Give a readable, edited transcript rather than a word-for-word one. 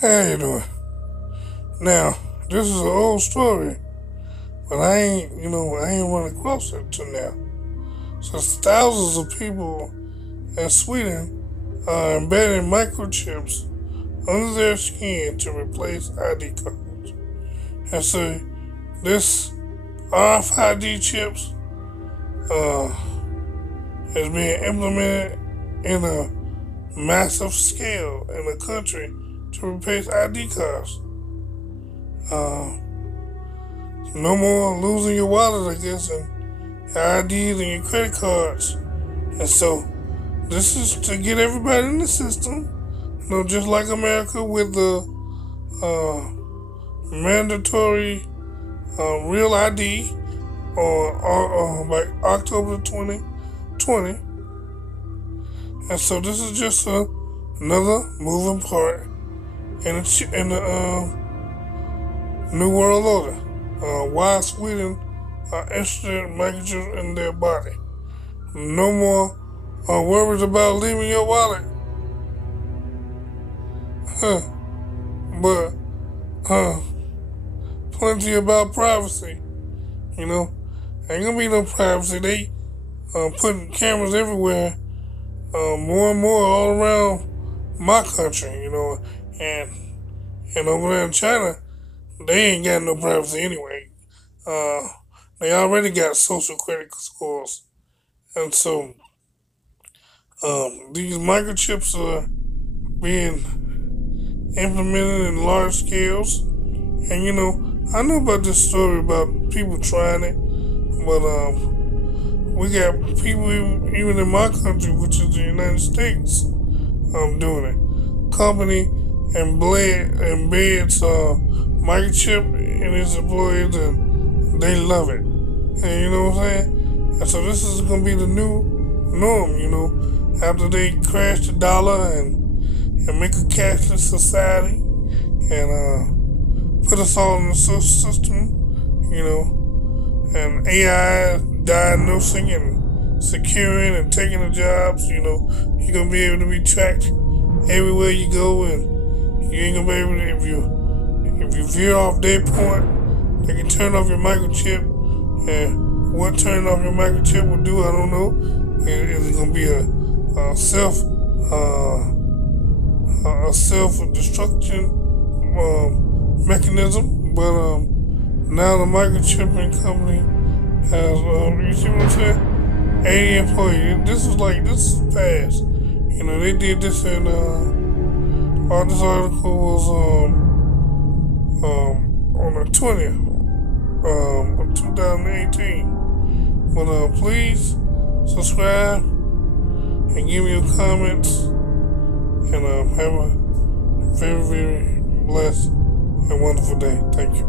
How you doing? Now, this is an old story, but I ain't run across it till now. So thousands of people in Sweden are embedding microchips under their skin to replace ID cards. And so this RFID chips uh, is being implemented in a massive scale in the country to replace ID cards. No more losing your wallet, I guess, and your IDs and your credit cards. And so this is to get everybody in the system, just like America with the mandatory real ID by October 2020. And so this is just another moving part in the New World Order. Why Sweden are interested in microchips in their body. No more worries about leaving your wallet. But plenty about privacy. Ain't gonna be no privacy. They putting cameras everywhere, more and more all around my country, and over there in China, they ain't got no privacy anyway. They already got social credit scores. And so these microchips are being implemented in large scales. And I know about this story about people trying it, but we got people even in my country, which is the United States, doing it. Company embeds microchip in its employees, and they love it. And you know what I'm saying? And so this is gonna be the new norm, after they crash the dollar and make a cashless society and put us all in the social system, and AI diagnosing and securing and taking the jobs, you're gonna be able to be tracked everywhere you go, and you ain't gonna be able to, if you veer off their point, they can turn off your microchip. And what turning off your microchip will do, I don't know. Is it gonna be a self-destruction mechanism? But now the microchipping company has, you see what I'm saying? 80 employees. This is fast. They did this in this article was on the 20th of 2018. But please subscribe and give me your comments, and have a very, very blessed and wonderful day. Thank you.